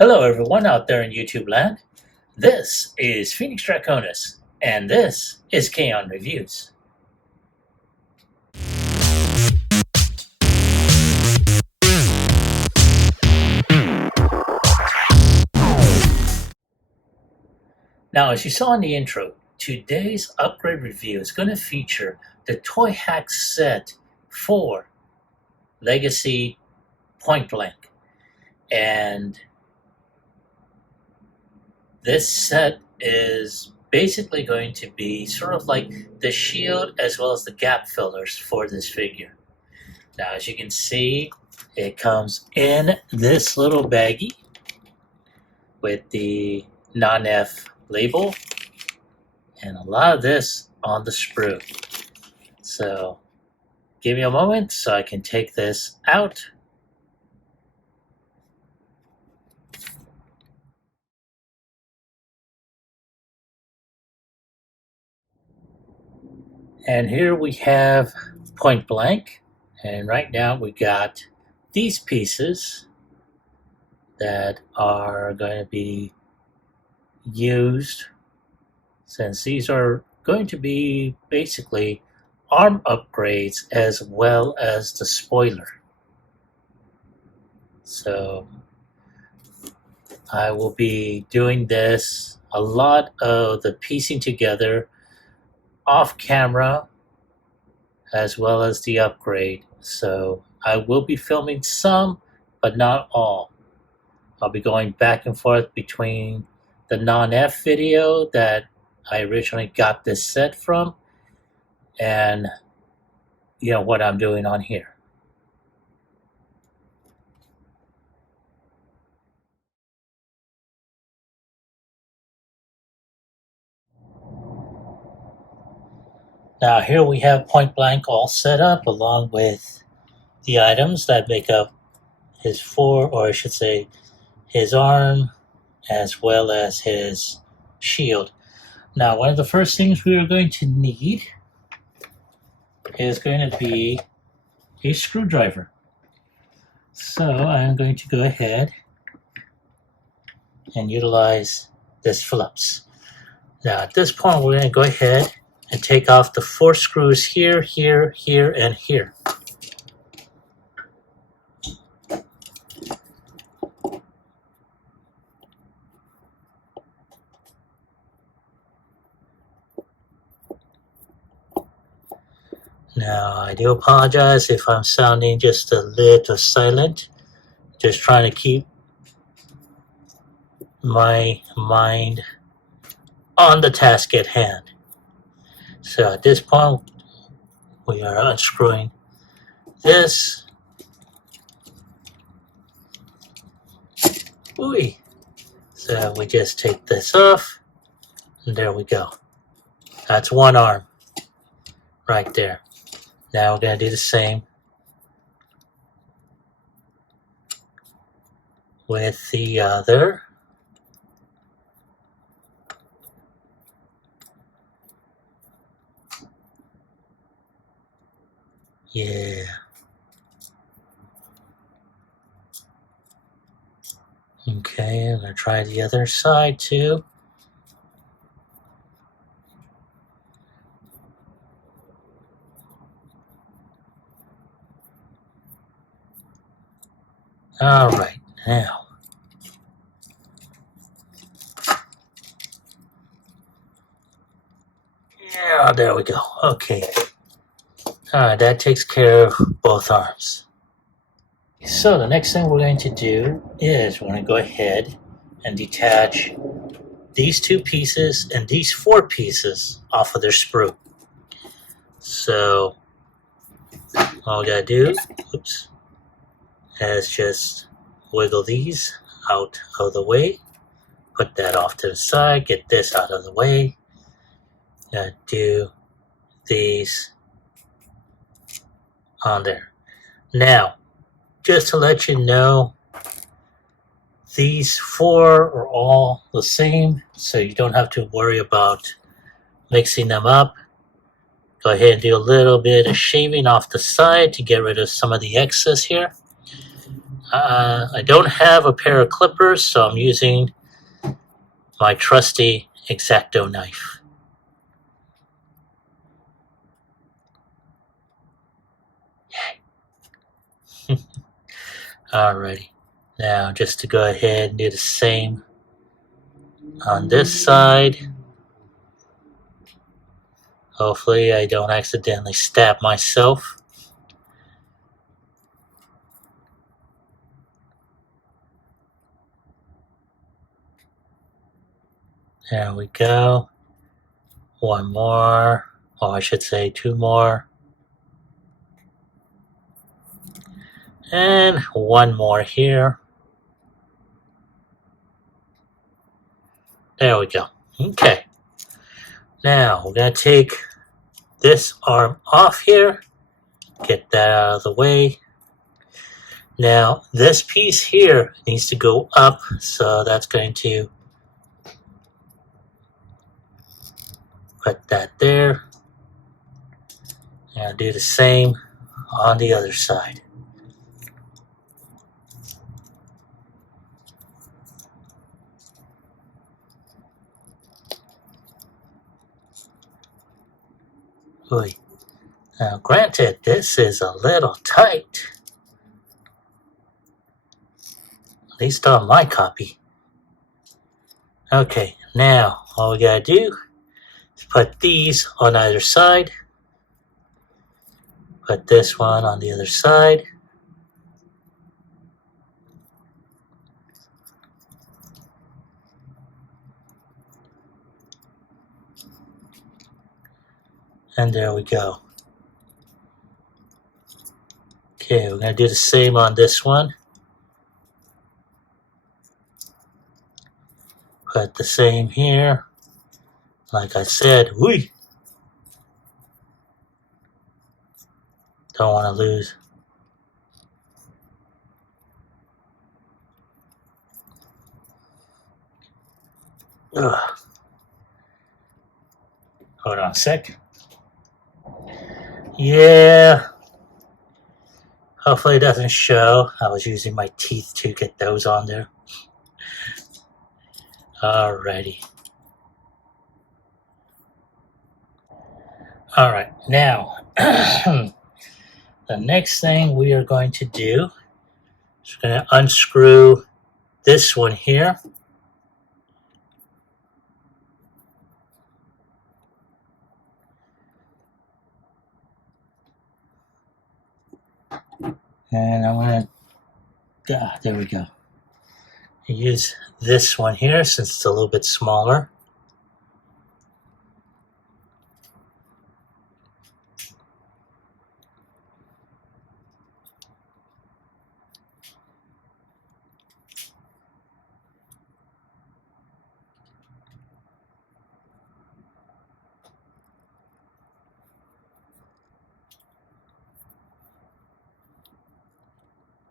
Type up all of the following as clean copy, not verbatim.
Hello everyone out there in YouTube land. This is Phoenix Draconis, and this is Kaon Reviews. Now, as you saw in the intro, today's upgrade review is going to feature the Toy Hack set for Legacy Pointblank. And this set is basically going to be sort of like the shield as well as the gap fillers for this figure. Now, as you can see, it comes in this little baggie with the Nonnef label and a lot of this on the sprue. So give me a moment so I can take this out. And here we have Pointblank, and right now we got these pieces that are going to be used, since these are going to be basically arm upgrades as well as the spoiler. So I will be doing this, a lot of the piecing together off camera as well as the upgrade. So I will be filming some, but not all. I'll be going back and forth between the Nonnef video that I originally got this set from and what I'm doing on here. Now here we have Pointblank all set up along with the items that make up his his arm as well as his shield. Now, one of the first things we are going to need is going to be a screwdriver. So I'm going to go ahead and utilize this Phillips. Now at this point we're going to go ahead and take off the 4 screws here, here, here, and here. Now, I do apologize if I'm sounding just a little silent. Just trying to keep my mind on the task at hand. So at this point, we are unscrewing this. Ooh. So we just take this off, and there we go. That's one arm right there. Now we're going to do the same with the other. Yeah. Okay, I'm going to try the other side too. All right, now. Yeah, there we go. Okay. All right, that takes care of both arms. So the next thing we're going to do is we're going to go ahead and detach these 2 pieces and these 4 pieces off of their sprue. So all we got to do, is just wiggle these out of the way, put that off to the side, get this out of the way, do these on there. Now, just to let you know, these 4 are all the same, so you don't have to worry about mixing them up. Go ahead and do a little bit of shaving off the side to get rid of some of the excess here. I don't have a pair of clippers, so I'm using my trusty X-Acto knife. Alrighty. Now just to go ahead and do the same on this side. Hopefully I don't accidentally stab myself. There we go. One more, or I should say two more. And one more here. There we go. Okay. Now we're going to take this arm off here. Get that out of the way. Now this piece here needs to go up, so that's going to put that there. And I'll do the same on the other side. Oy. Now granted, this is a little tight. At least on my copy. Okay, now all we gotta do is put these on either side. Put this one on the other side. And there we go. Okay, we're going to do the same on this one. Put the same here. Like I said, whee! Don't want to lose. Ugh. Hold on a sec. Yeah. Hopefully it doesn't show. I was using my teeth to get those on there. Alrighty. Alright, now the next thing we are going to do is we're going to unscrew this one here. And I'm going to, there we go. Use this one here since it's a little bit smaller.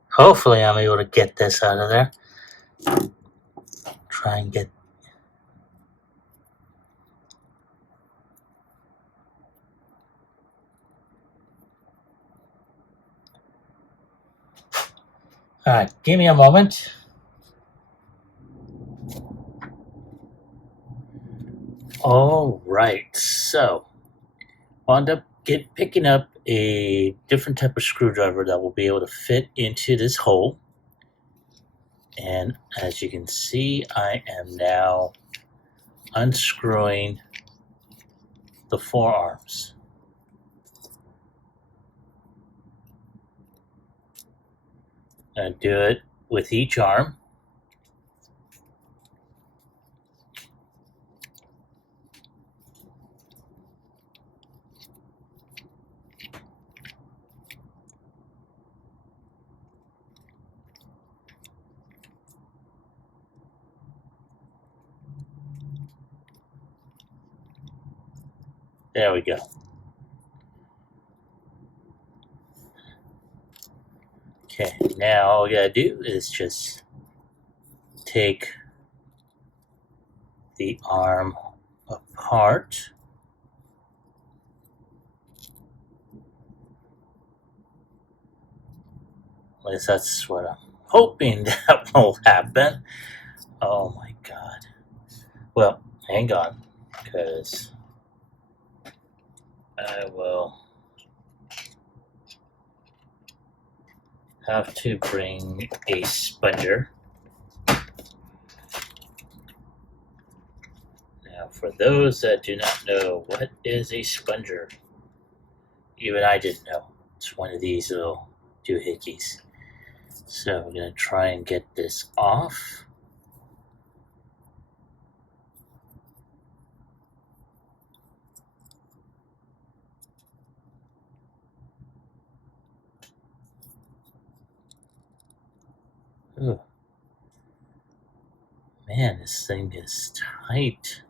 Hopefully I'm able to get this out of there. Try and get... Alright, give me a moment. Alright, so wound up picking up a different type of screwdriver that will be able to fit into this hole. And as you can see, I am now unscrewing the forearms. I do it with each arm. There we go. Okay, now all we gotta do is just take the arm apart. At least that's what hoping that will happen. Oh my god. Well, hang on, because I will have to bring a sponger. Now, for those that do not know, what is a sponger? Even I didn't know. It's one of these little doohickeys. So we're going to try and get this off. Ooh. Man, this thing is tight.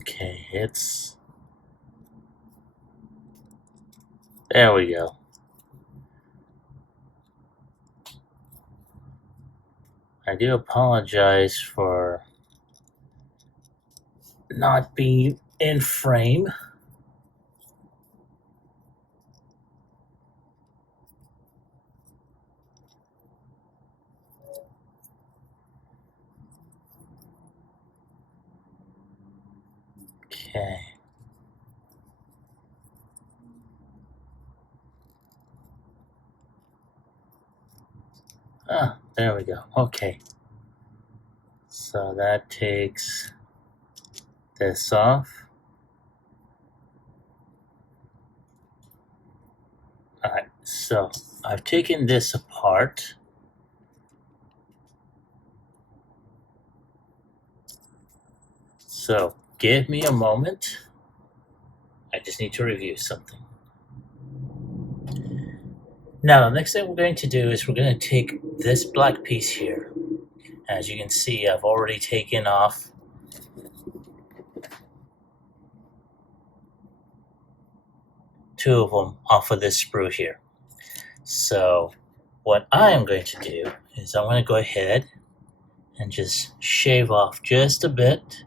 Okay, there we go. I do apologize for not being in frame. Okay. Ah, there we go. Okay. So that takes this off. Alright, so I've taken this apart. So give me a moment. I just need to review something. Now, the next thing we're going to do is we're going to take this black piece here. As you can see, I've already taken off two of them off of this sprue here. So what I am going to do is I'm going to go ahead and just shave off just a bit.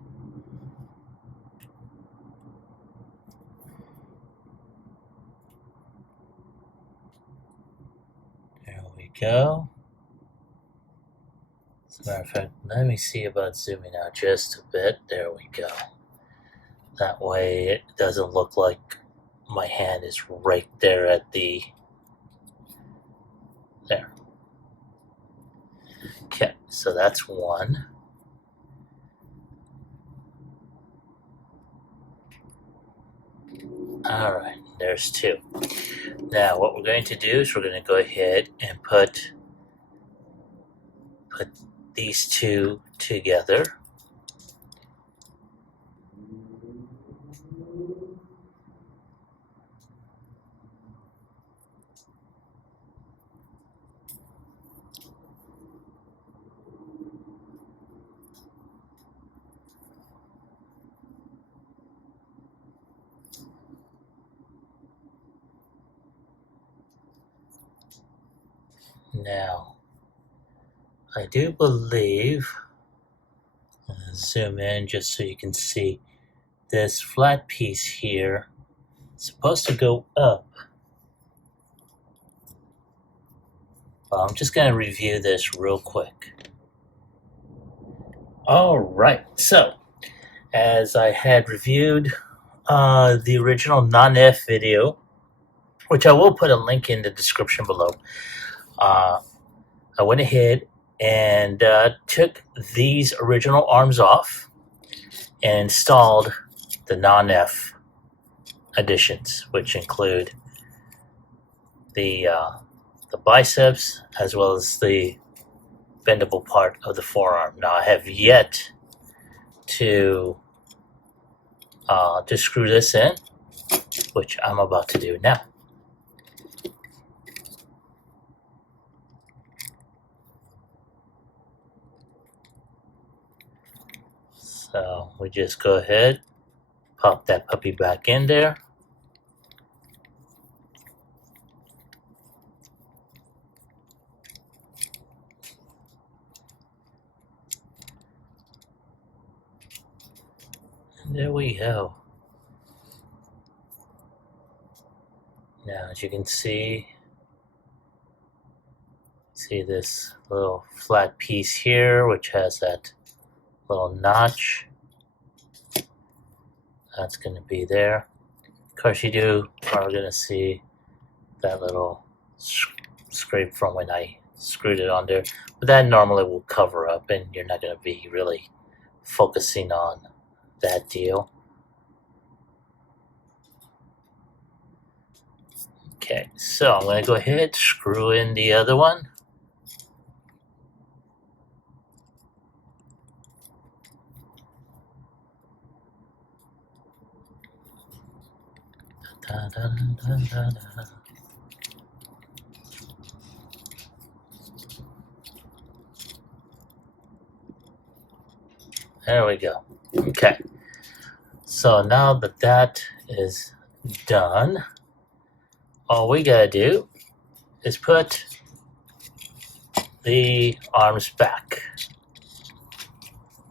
There we go. As a matter of fact, let me see about zooming out just a bit. There we go. That way it doesn't look like my hand is right there at the... There. Okay, so that's one. Alright, there's two. Now what we're going to do is we're going to go ahead and put these two together. Now, I do believe, zoom in just so you can see, this flat piece here is supposed to go up. Well, I'm just going to review this real quick. Alright, so as I had reviewed the original Nonnef video, which I will put a link in the description below, I went ahead and took these original arms off and installed the Nonnef additions, which include the biceps as well as the bendable part of the forearm. Now I have yet to screw this in, which I'm about to do now. So we just go ahead, pop that puppy back in there. And there we go. As you can see this little flat piece here, which has that little notch. That's going to be there. Of course, you are going to see that little scrape from when I screwed it on there. But that normally will cover up, and you're not going to be really focusing on that deal. Okay, so I'm going to go ahead, screw in the other one. Da, da, da, da, da. There we go. Okay, so now that that is done, all we gotta do is put the arms back.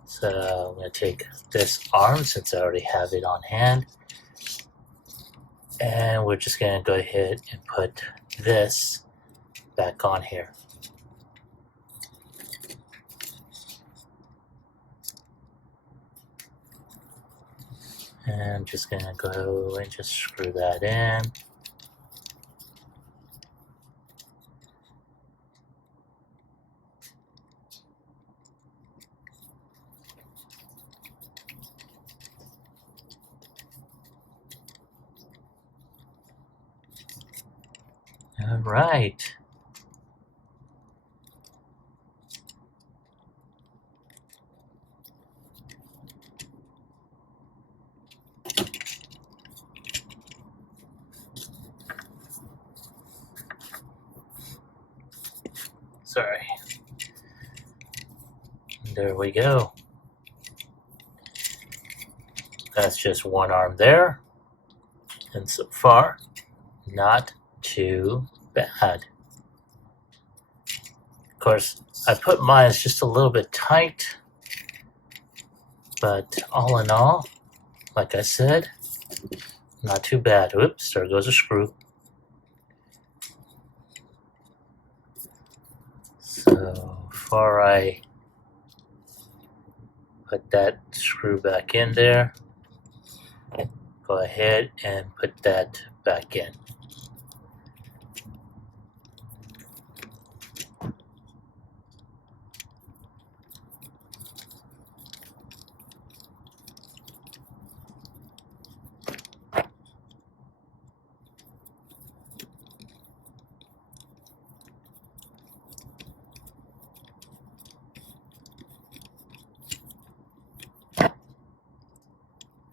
So I'm gonna take this arm, since I already have it on hand, and we're just gonna go ahead and put this back on here. And I'm just gonna go and just screw that in. All right. Sorry. There we go. That's just one arm there. And so far, not too bad. Of course, I put mine just a little bit tight, but all in all, like I said, not too bad. Oops, there goes a screw. So before I put that screw back in there, go ahead and put that back in.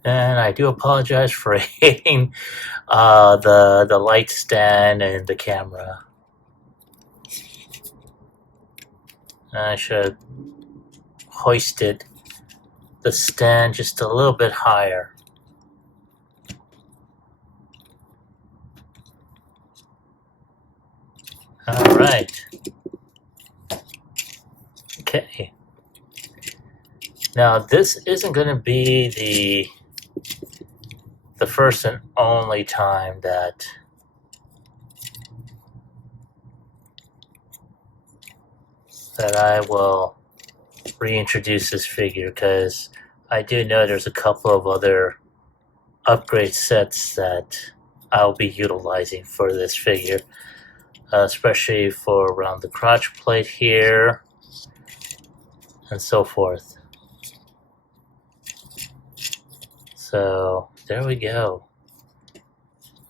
And I do apologize for hitting the light stand and the camera. I should have hoisted the stand just a little bit higher. All right. Okay. Now this isn't going to be the first and only time that I will reintroduce this figure, because I do know there's a couple of other upgrade sets that I'll be utilizing for this figure, especially for around the crotch plate here and so forth. So there we go.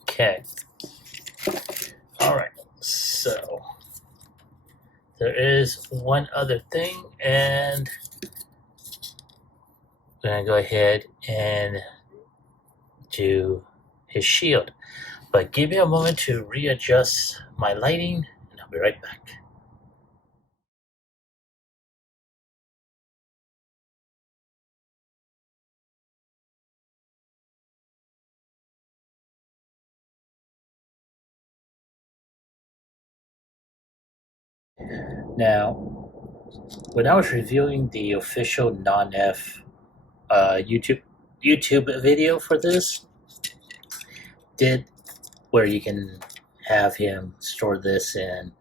Okay. All right. So there is one other thing, and I'm gonna go ahead and do his shield. But give me a moment to readjust my lighting, and I'll be right back. Now, when I was reviewing the official Nonnef YouTube video for this, where you can have him store this in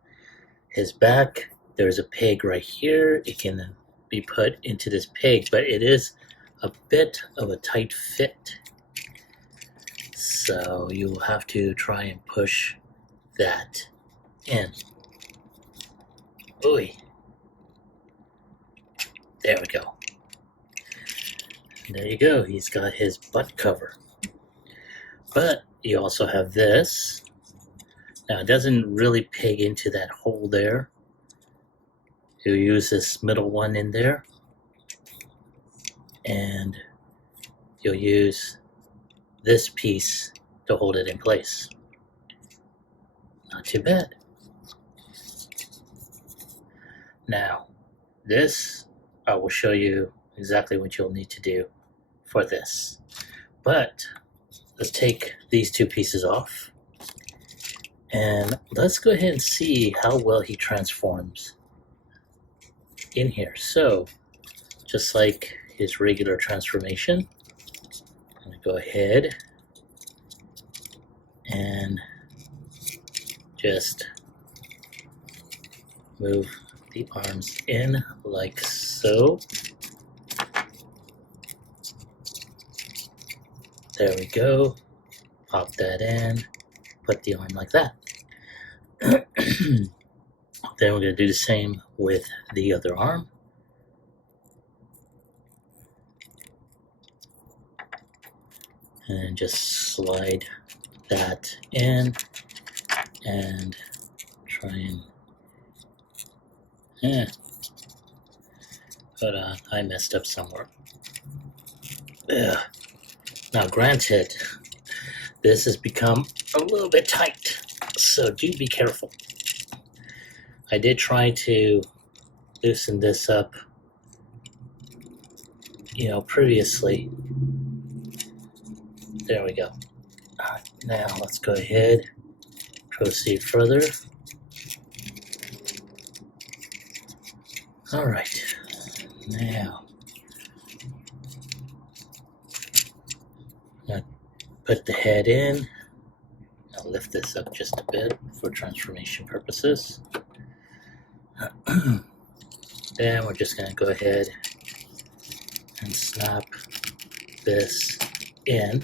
his back. There's a peg right here. It can be put into this peg, but it is a bit of a tight fit. So you'll have to try and push that in. Ooh. There we go. There you go. He's got his butt cover. But you also have this. Now it doesn't really peg into that hole there. You use this middle one in there, and you'll use this piece to hold it in place. Not too bad. Now, this, I will show you exactly what you'll need to do for this. But let's take these two pieces off, and let's go ahead and see how well he transforms in here. So, just like his regular transformation, I'm going to go ahead and just move the arms in like so. There we go. Pop that in, put the arm like that. Then we're going to do the same with the other arm. And just slide that in and try and hold on, I messed up somewhere. Ugh. Now granted, this has become a little bit tight, so do be careful. I did try to loosen this up, previously. There we go. Now let's go ahead, proceed further. All right, now put the head in. I'll lift this up just a bit for transformation purposes. Then we're just going to go ahead and snap this in.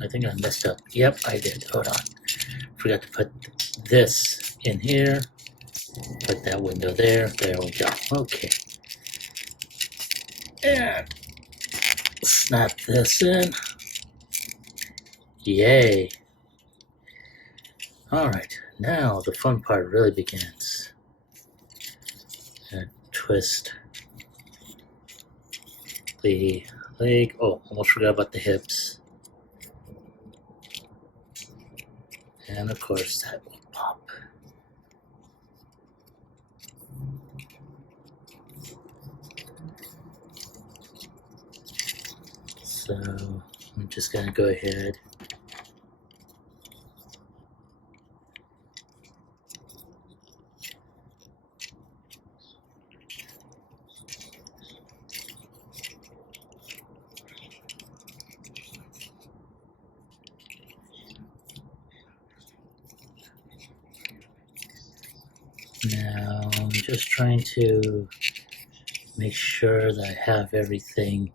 I think I messed up. Yep, I did. Hold on. Forgot to put this in here. Put that window there. There we go. Okay. And snap this in. Yay. Alright, now the fun part really begins. Twist the leg. Oh, almost forgot about the hips. And of course that will pop. So I'm just going to go ahead now. I'm just trying to make sure that I have everything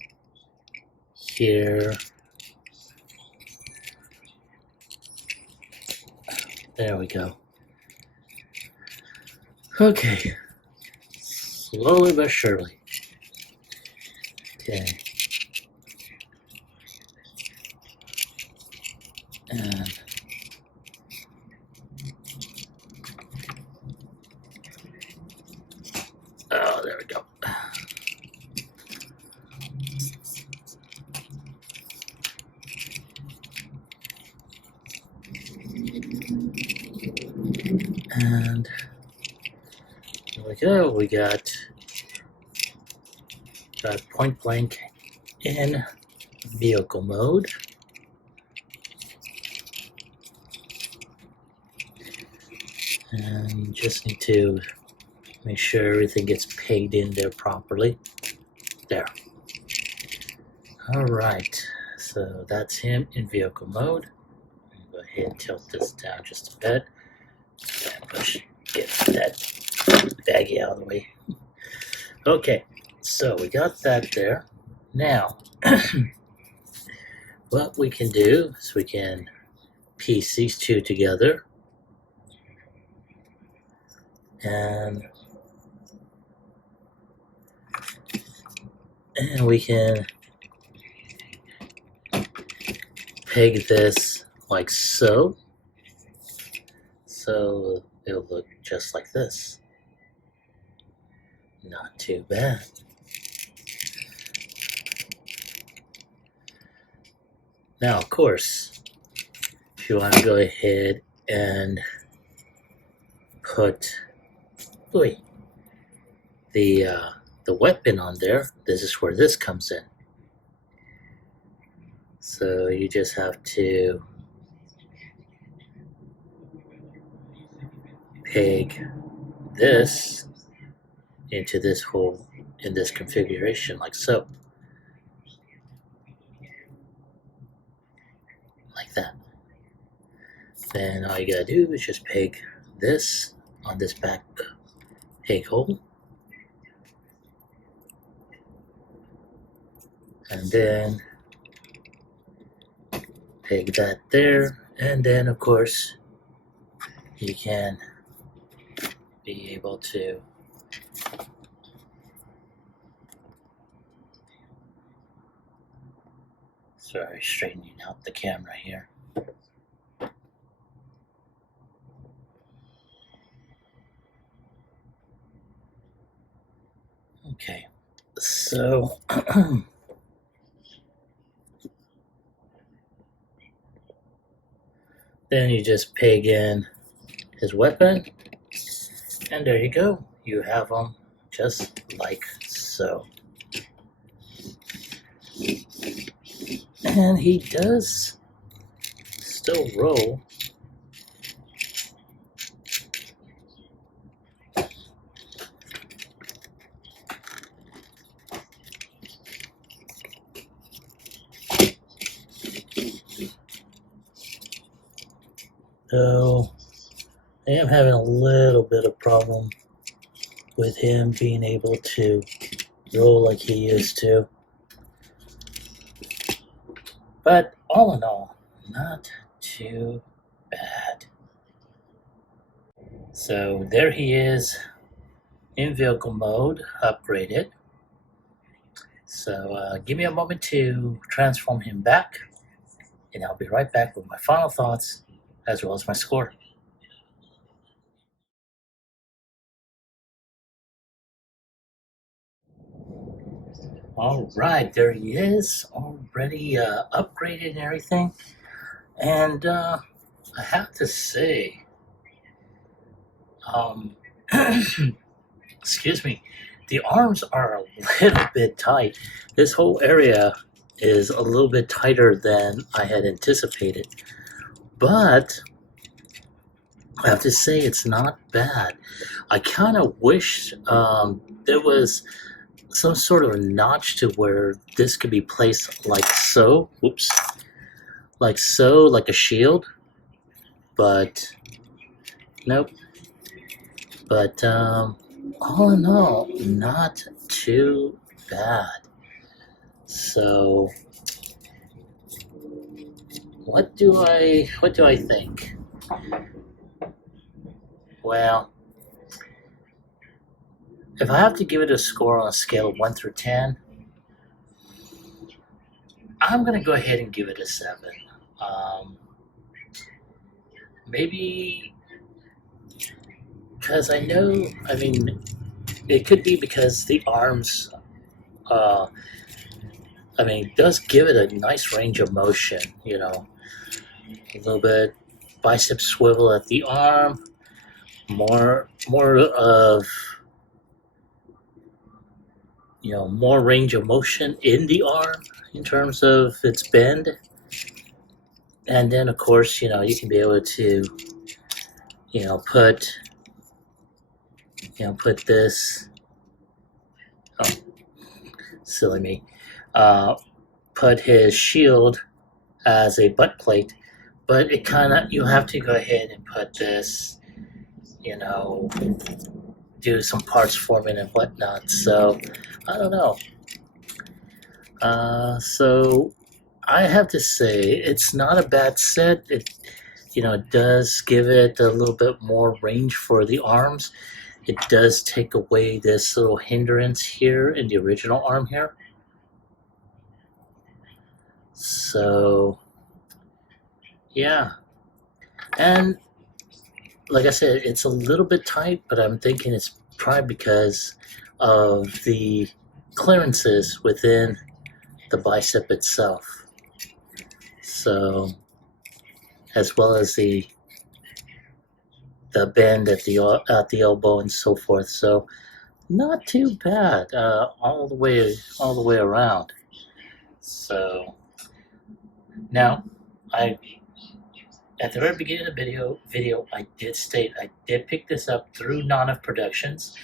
here. There we go. Okay. Slowly but surely. Okay. And oh, there we go. And there we go. We got Pointblank in vehicle mode. And you just need to make sure everything gets pegged in there properly. There. Alright, so that's him in vehicle mode. Go ahead and tilt this down just a bit. Get that baggie out of the way. Okay, so we got that there. Now, what we can do is we can piece these two together. And we can peg this like so. So it'll look just like this. Not too bad. Now, of course, if you want to go ahead and put the weapon on there, this is where this comes in. So you just have to peg this into this hole in this configuration like so. Like that. Then all you gotta do is just peg this on this back peg hole. And then peg that there, and then of course you can be able to straightening out the camera here. Okay, so then you just peg in his weapon, and there you go. You have him just like so. And he does still roll. So I am having a little bit of problem with him being able to roll like he used to. But all in all, not too bad. So there he is in vehicle mode, upgraded. So give me a moment to transform him back, and I'll be right back with my final thoughts as well as my score. All right, there he is, already upgraded and everything. And I have to say, excuse me, the arms are a little bit tight. This whole area is a little bit tighter than I had anticipated. But I have to say it's not bad. I kind of wish there was some sort of a notch to where this could be placed like so. Whoops. Like so, like a shield. But nope. But all in all, not too bad. So what do I think? Well, if I have to give it a score on a scale of 1 through 10, I'm going to go ahead and give it a 7. Maybe because I mean, it could be because the arms, does give it a nice range of motion, a little bit bicep swivel at the arm, more of, more range of motion in the arm in terms of its bend. And then, of course, you can be able to put this. Oh, silly me. Put his shield as a butt plate, but it kind of, you have to go ahead and put this, do some parts forming and whatnot. So I don't know. So I have to say it's not a bad set. It does give it a little bit more range for the arms. It does take away this little hindrance here in the original arm here. So yeah, and like I said, it's a little bit tight, but I'm thinking it's probably because of the clearances within the bicep itself. So, as well as the bend at the elbow and so forth. So, not too bad all the way around. So now, at the very beginning of the video, I did state I did pick this up through Nonnef Productions.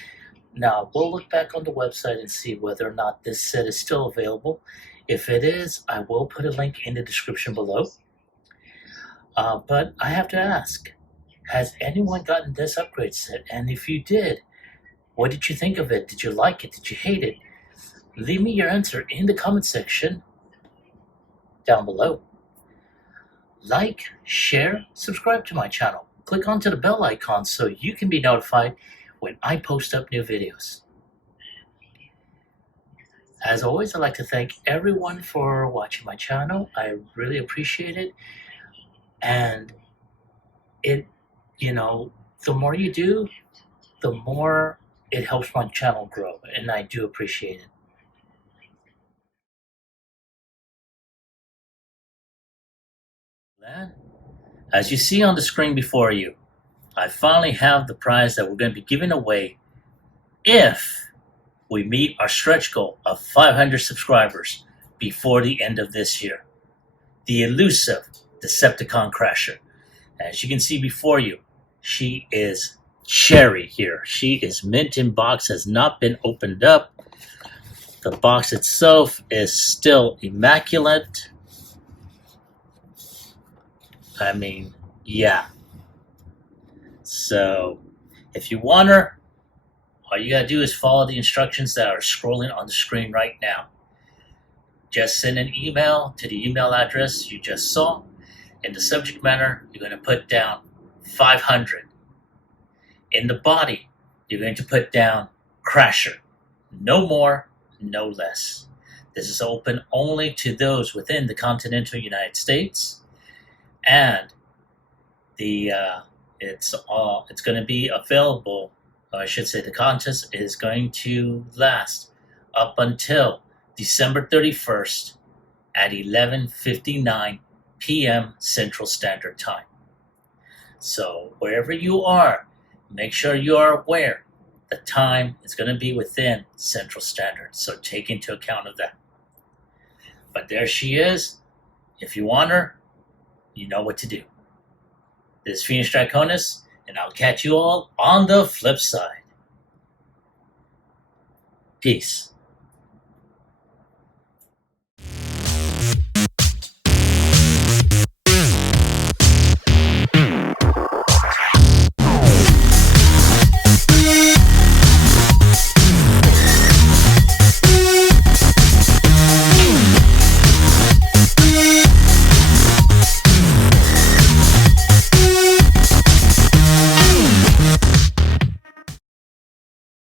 Now, we'll look back on the website and see whether or not this set is still available. If it is, I will put a link in the description below. But I have to ask, has anyone gotten this upgrade set? And if you did, what did you think of it? Did you like it? Did you hate it? Leave me your answer in the comment section down below. Like, share, subscribe to my channel. Click onto the bell icon so you can be notified when I post up new videos. As always, I'd like to thank everyone for watching my channel. I really appreciate it. And the more you do, the more it helps my channel grow. And I do appreciate it. As you see on the screen before you, I finally have the prize that we're going to be giving away if we meet our stretch goal of 500 subscribers before the end of this year. The elusive Decepticon Crasher. As you can see before you, she is cherry here. She is mint in box, has not been opened up. The box itself is still immaculate. I mean, yeah. So, if you want her, all you gotta do is follow the instructions that are scrolling on the screen right now. Just send an email to the email address you just saw. In the subject matter, you're going to put down 500. In the body, you're going to put down Crasher. No more, no less. This is open only to those within the continental United States. And it's going to be available, or I should say the contest is going to last up until December 31st at 11:59 p.m. Central Standard Time. So wherever you are, make sure you are aware the time is going to be within Central Standard. So take into account of that. But there she is. If you want her, you know what to do. This is Phoenix Draconis, and I'll catch you all on the flip side. Peace.